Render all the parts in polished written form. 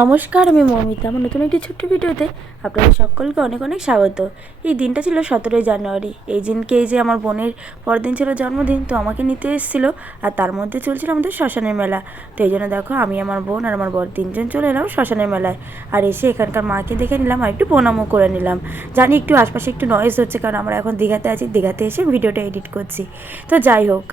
নমস্কার, আমি মৌমিতা। আমার নতুন একটি ছোট্ট ভিডিওতে আপনাদের সকলকে অনেক অনেক স্বাগত। এই দিনটা ছিল 17ই জানুয়ারি। এই দিনকে এই যে আমার বোনের পরদিন ছিল জন্মদিন, তো আমাকে নিতে এসেছিলো। আর তার মধ্যে চলছিল আমাদের শ্মশানের মেলা। তো এই জন্য দেখো আমি, আমার বোন আর আমার বর তিনজন চলে এলাম শ্মশানের মেলায়। আর এসে এখানকার মাকে দেখে নিলাম আর একটু প্রণামও করে নিলাম। জানি একটু আশপাশে একটু নয়েজ হচ্ছে, কারণ আমরা এখন দীঘাতে আছি, দীঘাতে এসে ভিডিওটা এডিট করছি। তো যাই হোক,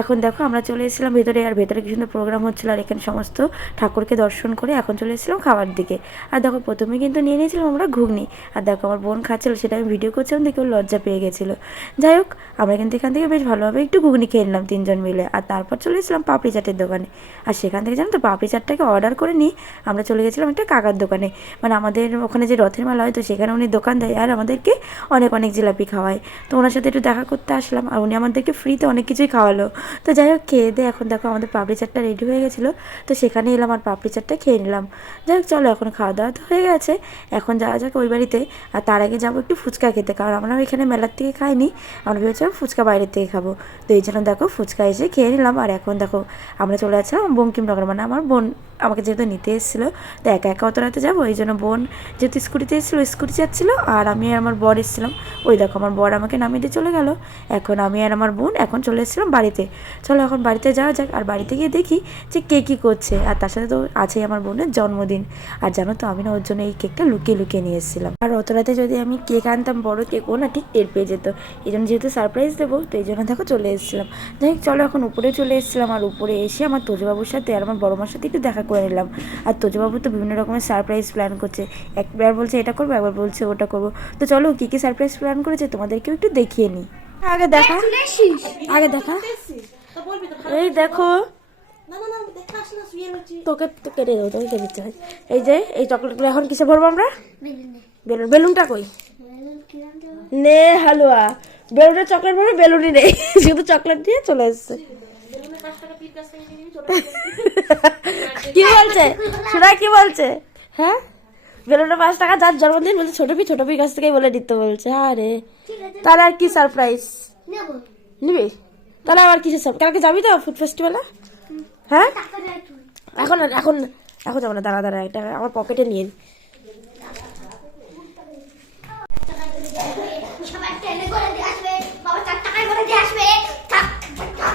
এখন দেখো আমরা চলে এসেছিলাম ভেতরে। আর ভেতরে কি সুন্দর প্রোগ্রাম হচ্ছিলো। আর এখানে সমস্ত ঠাকুরকে দর্শন করে এখন চলে এসেছিলাম খাবার দিকে। আর দেখো প্রথমে কিন্তু নিয়ে নিয়েছিলাম আমরা ঘুগনি। আর দেখো আমার বোন খাচ্ছিলো, সেটা আমি ভিডিও করছিলাম, দেখে ওর লজ্জা পেয়ে গেছিলো। যাই হোক, আমরা কিন্তু এখান থেকে বেশ ভালোভাবে একটু ঘুগনি খেয়ে নিলাম তিনজন মিলে। আর তারপর চলে এসেছিলাম পাপড়ি চাটের দোকানে। আর সেখান থেকে জানো তো, পাপড়ি চাটটাকে অর্ডার করে নিই আমরা চলে গেছিলাম একটা কাকার দোকানে। মানে আমাদের ওখানে যে রথের মেলা হয়, তো সেখানে উনি দোকান দেয় আর আমাদেরকে অনেক অনেক জিলাপি খাওয়ায়। তো ওনার সাথে একটু দেখা করতে আসলাম, আর উনি আমাদেরকে ফ্রিতে অনেক কিছুই খাওয়ালো। তো যাই হোক, খেয়ে দিয়ে এখন দেখো আমাদের পাপড়ি চাটটা রেডি হয়ে গেছিলো। তো সেখানে এলাম আর পাপড়ি চাটটা খেয়ে নিলাম। যাই হোক, চলো এখন খাওয়া দাওয়া তো হয়ে গেছে, এখন যাওয়া যাক ওই বাড়িতে। আর তার আগে যাবো একটু ফুচকা খেতে, কারণ আমরা এখানে মেলার থেকে খাইনি, আমরা ভেবেছিলাম ফুচকা বাইরের থেকে খাবো। তো এই জন্য দেখো ফুচকা এসে খেয়ে নিলাম। আর এখন দেখো আমরা চলে যাচ্ছিলাম বঙ্কিমনগর। মানে আমার বোন আমাকে যেহেতু নিতে এসেছিলো, তো একা একা অত রাতে যাবো, এই জন্য বোন যেহেতু স্কুটিতে এসেছিলো, স্কুটি যাচ্ছিলো, আর আমি আর আমার বর এসেছিলাম। ওই দেখো আমার বর আমাকে নামিয়ে দিয়ে চলে গেল। এখন আমি আর আমার বোন এখন চলে এসেছিলাম বাড়িতে। চলো এখন বাড়িতে যাওয়া যাক। আর বাড়িতে গিয়ে দেখি যে কে কী করছে। আর তার সাথে তো আছেই আমার বোনের জন্মদিন। আর জানো তো, আমি না ওর জন্য এই কেকটা লুকিয়ে লুকিয়ে নিয়ে এসেছিলাম। আর অত রাতে যদি আমি কেক আনতাম, বড় কেক, ও না ঠিক টের পেয়ে যেত। এই জন্য যেহেতু সারপ্রাইজ দেবো, তো এই জন্য দেখো চলে এসেছিলাম। যাই হোক, চলো এখন উপরে চলে এসেছিলাম। আর উপরে এসে আমার তোজবাবুর সাথে আর আমার বড় মার সাথে একটু দেখা করে নিলাম। আর তোজবাবু তো বিভিন্ন রকমের সারপ্রাইজ প্ল্যান করছে। একবার বলছে এটা করবো, একবার বলছে ওটা করবো। তো চলো কী কী সারপ্রাইজ প্ল্যান করেছে তোমাদেরকেও একটু দেখিয়ে নিই। আগে দেখা, আগে দেখা, এই দেখো, তোকে তো কেটে দেবো, তোকে কেটে দিতে হয়। এই যে এই চকলেটগুলো এখন কিসে ভরবো আমরা? বেলুন। বেলুনটা কই? নে হালুয়া, বেলুনের চকলেট ভরবো, বেলুনই নেই, শুধু চকলেট দিয়ে চলে এসছে। কি বলছে শোনা, কি বলছে? হ্যাঁ, বেলুনটা 5 টাকা, যার জন্মদিন বলছে ছোট পির কাছ থেকেই বলে দিতে বলছে। হ্যাঁ রে, তাহলে আর কি সারপ্রাইজ নিবি? তাহলে আবার কিসের সারপ্রাইজ? কালকে যাবি তো ফুড ফেস্টিভ্যালে? হ্যাঁ, এখন এখন এখন যাবো না, দাঁড়া দাঁড়া, একটা আমার পকেটে নিয়ে নি।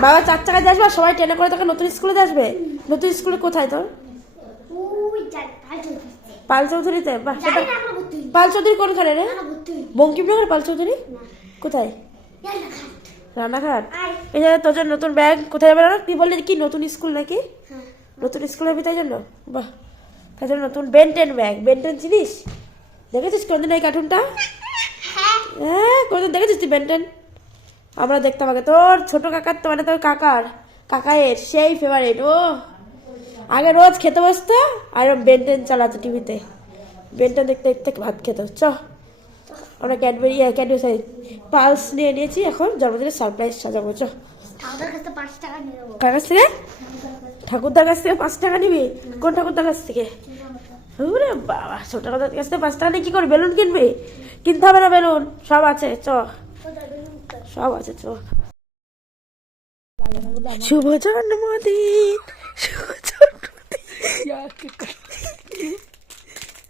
বাবা 4 টাকায় দিয়ে আসবে, আর সবাই ট্রেনে করে তোকে নতুন স্কুলে দিয়ে আসবে। নতুন স্কুলে কোথায় তোর? পাল চৌধুরীতে? বাহ, সেটা পাল চৌধুরী কোনখানে রে? বঙ্কিমনগর পাল চৌধুরী কোথায়? রানাঘাট। এই যে তোর জন্য নতুন ব্যাগ কোথায় যাবে? না কি বললি, কি নতুন স্কুল নাকি? নতুন স্কুল হবে তাই জন্য? বাহ, তাই জন্য নতুন বেনটেন ব্যাগ। বেনটেন চিনিস? দেখেছিস কোনদিন এই কার্টুনটা? হ্যাঁ, কোনদিন দেখেছিস তুই বেনটেন? আমরা দেখতাম আগে। তোর ছোট কাকার তো, মানে তোর কাকায়ের সেই ফেভারিট ও। আগে রোজ খেতে বসতো আর বেনটেন চালাতো টিভিতে। বেনটেন দেখতে দেখতে ভাত খেত। আমরা ক্যাডবেরি পালস নিয়ে নিয়েছি, এখন জন্মদিনের সারপ্রাইজ সাজাবো। কার কাছ থেকে? ঠাকুরদার কাছ থেকে 5 টাকা নিবি? কোন ঠাকুরদার কাছ থেকে? ওরে বাবা, ছোট ঠাকুরদার কাছ থেকে 5 টাকা নিয়ে কি করবি? বেলুন কিনবি? কিনতে হবে না বেলুন, সব আছে, সব আছে, শুভ জন্মদিন, শুভ জন্মদিন,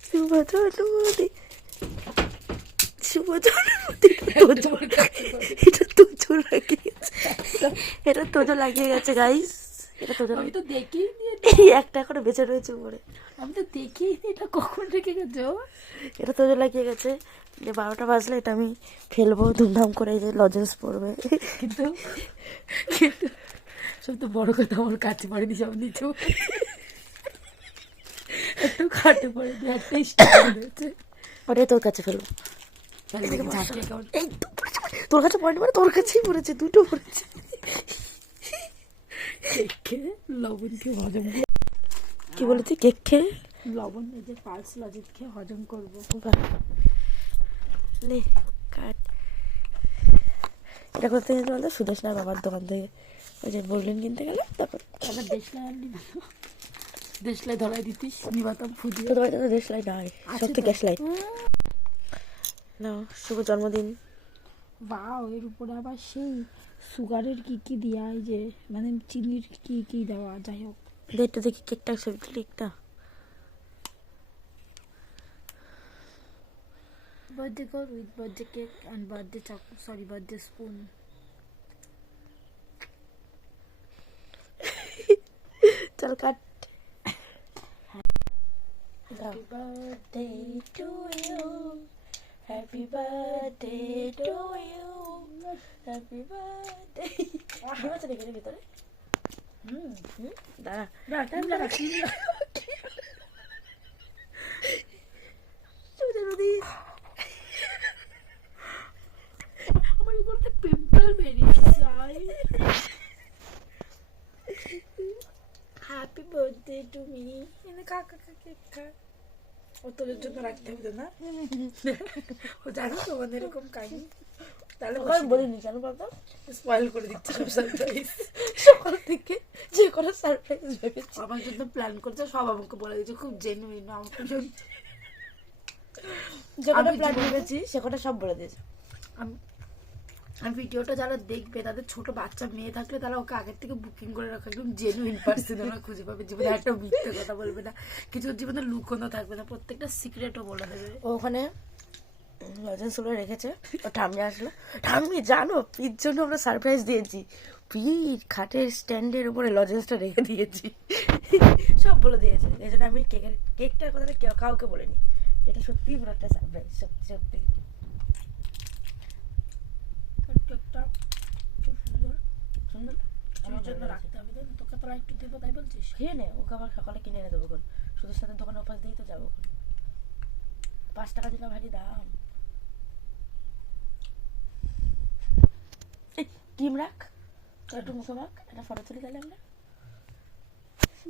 শুভ জন্মদিন, শুভ জন্মদিন। এটা তোজো লাগিয়ে গেছে, এটা তোজো লাগিয়ে গেছে গাইস। এটা তোজো, আমি তো দেখিই নি, এই একটা করে বেঁচে রয়েছে উপরে, আমি তো দেখিই নি এটা কখন রেখে গেছো। এটা তোজো লাগিয়ে গেছে। যে 12টা বাজলে এটা আমি ফেলবো ধুমধাম করে, যে লজেন্স পড়বে। কিন্তু সব তো বড় কথা, আমার কাছে পড়েনি, সব নিচে একটু খাটে পড়েনি, একটাই রয়েছে। ওটাই তোর কাছে ফেলবো। এই তোর কাছে পড়েনি মানে তোর কাছেই পড়েছে, দুটো পড়েছে। কেক খেয়ে লবণ খেয়ে হজম, কি বলেছি? কেক খেয়ে লবণ, এই যে পালস লজেন্স খেয়ে হজম করবো। নে কাট। এটা করতে গেলে বলতো সুদেশনার বাবার দোকান থেকে, ওই যে বললেন কিনতে গেলে, তারপর আবার দেশলাই আনলি না? দেশলাই ধরাই দিতিস, নিবাতাম ফুদিয়ে। তোর বাড়িতে তো দেশলাই নাই, সব তো গ্যাসলাই। না, শুভ জন্মদিন। বাও, এর উপরে আবার সেই সুগারের কি দেওয়া, এই যে মানে চিনির কি দেওয়া। যাই হোক, দেখতে দেখি কেকটা, কেকটা birthday girl with birthday cake and birthday chocolate. Sorry, birthday spoon. चल काट. Happy birthday to you. Happy birthday to you. Happy birthday. কি আছে রেখে ভিতরে? দাঁড়া না টাইম লাগা. আমার এগুলোতে পিম্পল বেরিয়ে যায়. Happy birthday to me. এনে কাকা কেক খা. ও তোদের জন্য রাখতে হবে না? ও জানো তো মানে এরকম কাহিনী. তাহলে বলিনি কেন বলতো? স্পয়েল করে দিচ্ছে সব সারপ্রাইজ. সকাল থেকে যে কোনো সারপ্রাইজ ভেবেছি. আমার জন্য প্ল্যান করছে, সব আমাকে বলে দিচ্ছে, খুব জেনুইন. আমাকে যে কটা প্ল্যান ভেবেছি সে কটা সব বলে দিয়েছে. আমি ভিডিওটা যারা দেখবে তাদের ছোট বাচ্চা মেয়ে থাকলে তারা ওকে আগের থেকে বুকিং করে রাখা, একদম জেনুইন পার্সন ওরা খুঁজে পাবে. জীবনে একটা মিথ্যে কথা বলবে না, কিছু জীবনে লুকোনো থাকবে না, প্রত্যেকটা সিক্রেটও বলে দেবে. ওখানে লজেন্স গুলো রেখেছে. ও ঠাম্মি আসলো. ঠাম্মি জানো পির জন্য আমরা সারপ্রাইজ দিয়েছি. পির খাটের স্ট্যান্ডের উপরে লজেন্সটা রেখে দিয়েছি. সব বলে দিয়েছে. এই জন্য আমি কেকটার কথাটা কাউকে বলিনি. এটা সত্যিই পুরো একটা সারপ্রাইজ. সত্যি সত্যি কেকটা খুব সুন্দর সুন্দর. আমার জন্য রাখতে হবে. তোকে তোরা একটু দেবো তাই বলছিস? খেয়ে নে. ওকে আবার সকালে কিনে এনে দেবো. শুধু সাথে দোকানে উপাস দিয়েই তো যাবো. 5 টাকা দিলে ভারী দাম. ডিম রাখ, একটু মুখে মাখ, একটা ফটো তুলি তাহলে আমরা.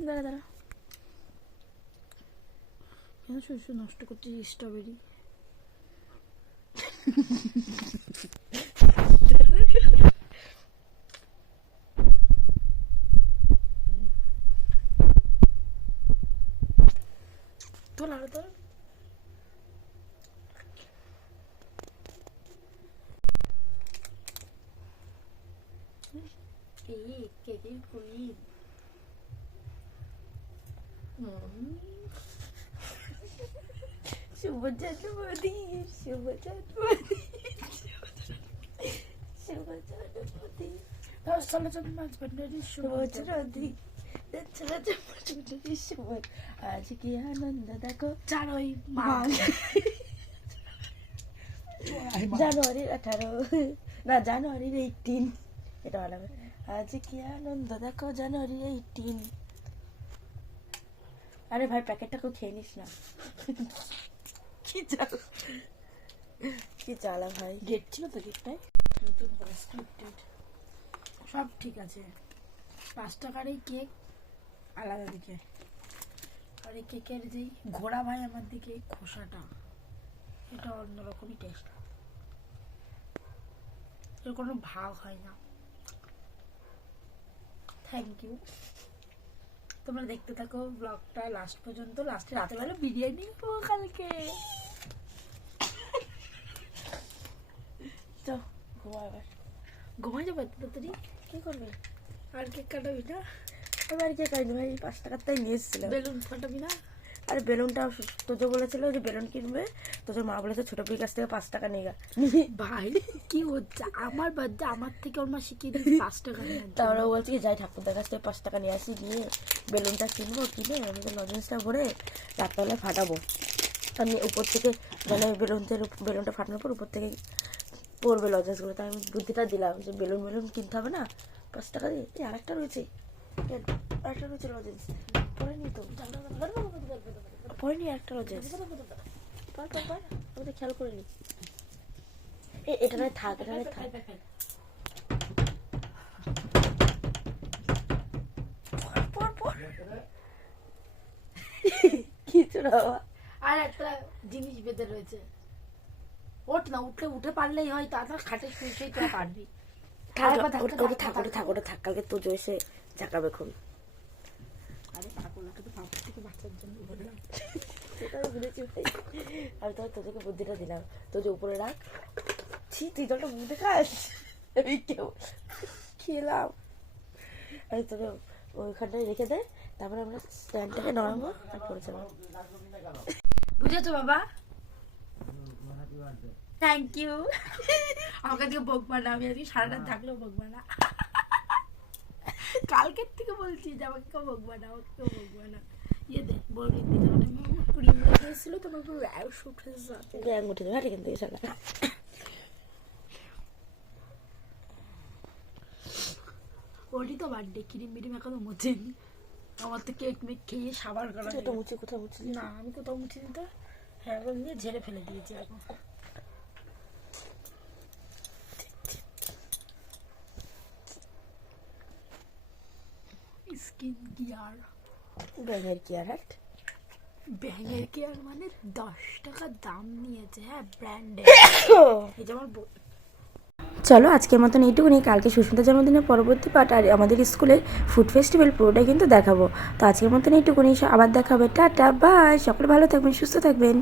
দাঁড়া দাঁড়া. কেন শস্য নষ্ট করছিস? স্ট্রবেরি তোল আরো তোল. কেকের ক্রিম. শুভ জন্মদিন, শুভ জন্মদিন, শুভ জন্মদিন, চলো জন্মদিন শুভ জন্মদিন, চলো জন্মদিন শুভ. আজ কি আনন্দ দেখো. চারই জানুয়ারির 18 না জানুয়ারির 18. এটা ভালো হবে. আজ কি আনন্দ দেখো জানুয়ারি 18. আরে ভাই প্যাকেটটাকেও খেয়ে নিস না. কি চালা ভাই. ডেট ছিল তো কেকটায় নতুন করে স্ক্রিপ্টেড. সব ঠিক আছে. 5 টাকার এই কেক আলাদা দিকে, আর এই কেকের যেই ঘোড়া ভাই আমার দিকে এই খোসাটা, এটা অন্যরকমই টেস্ট. এর কোনো ভাগ হয় না. Thank you. তোমরা দেখতে থাকো ব্লগটা লাস্ট পর্যন্ত. লাস্টে রাতে বেলা বিরিয়ানি খাবো কালকে. তো ঘুমাবার ঘুমাই যাবো এত তাড়াতাড়ি? কি করবে? আর কেক কাটাবি না? এবার কে কাটবে ভাই? 5 টাকার তাই নিয়ে এসেছিলাম. বেলুন ফাটাবি না? আরে বেলুনটা তোজো বলেছিল যে বেলুন কিনবে. তোজোর মা বলেছে ছোট পির কাছ থেকে 5 টাকা নিয়ে গা. ভাই কি হচ্ছে? আমার বাচ্চা আমার থেকে ওর মা শিখিয়ে দিচ্ছে 5 টাকা নিয়ে. তাহলে ও বলছে কি যাই ঠাকুরদার কাছ থেকে 5 টাকা নিয়ে আসি, গিয়ে বেলুনটা কিনবো, কিনে আমাদের লজেন্সটা ভরে রাত্রবেলা ফাটাবো. আমি উপর থেকে মানে বেলুনটা ফাটানোর পর উপর থেকে পড়বে লজেন্সগুলো. তাই আমি বুদ্ধিটা দিলাম যে বেলুন কিনতে হবে না, 5 টাকা দিয়ে. আরেকটা রয়েছে, আরেকটা রয়েছে লজেন্স. পরে নি তো পরে নি একটা লজেন্স. আমি তো খেয়াল করিনি. এটা নয় থাক, এটা নয় থাক. কিছু না বাবা. আর একটা জিনিস বেঁধে রয়েছে. ওঠ না, উঠে পারলেই হয়. তাড়াতাড়ি খাটে শুয়ে শুয়ে তুই পারবি. ওটা থাক, কালকে তোজো এসে ঝাঁকাবে খুব. আরে পাগলাকে তো পাপড় থেকে বাঁচার জন্য বললাম. সেটাই বুঝেছি ভাই. আমি তো তোজোকে বুদ্ধিটা দিলাম. তোজো উপরে রাখ. ছি তুই জলটা মুখে খাস. আমি কেউ খেলাম. আরে তোজো ওইখানটায় রেখে দেয়. তারপরে আমরা স্ট্যান্ডটাকে নড়াবো আর পড়ে যাবো. বুঝেছো বাবা? Thank you. আমাকে আজকে বকবা না, আমি আজকে সারা রাত থাকলেও বকবা না। কালকের থেকে বলছি যে আমাকে কেউ বকবা না, আমাকে কেউ বকবা না। ইয়ে দে বড়ি দিতে ক্রিম লাগিয়েছিল তোমার পুরো র্যাশ উঠে যাবে। গ্যাং উঠে যাবে হাটে কিন্তু এসব ওরই তো বার্থডে, ক্রিম বিরিম এখনো মুছেনি। আমার তো কেক মেক খেয়ে সাবার করা এটা মুছে কোথাও মুছে না, আমি কোথাও মুছে দিতে হ্যাঁ নিয়ে ঝেড়ে ফেলে দিয়েছি এখন। স্কিন কেয়ার, ব্যাঙের কেয়ার হাট। ব্যাঙের কেয়ার মানে 10 টাকা দাম নিয়েছে, হ্যাঁ ব্র্যান্ডের। এই যে আমার চলো আজকের মতন এইটুকুনি, কালকে সুস্মিতার জন্মদিনের পরবর্তী পার্ট আর আমাদের স্কুলের ফুড ফেস্টিভ্যাল পুরোটাই কিন্তু দেখাবো। তো আজকের মতন এইটুকুনি, আবার দেখাবে, টাটা বাই, সকলে ভালো থাকবেন, সুস্থ থাকবেন।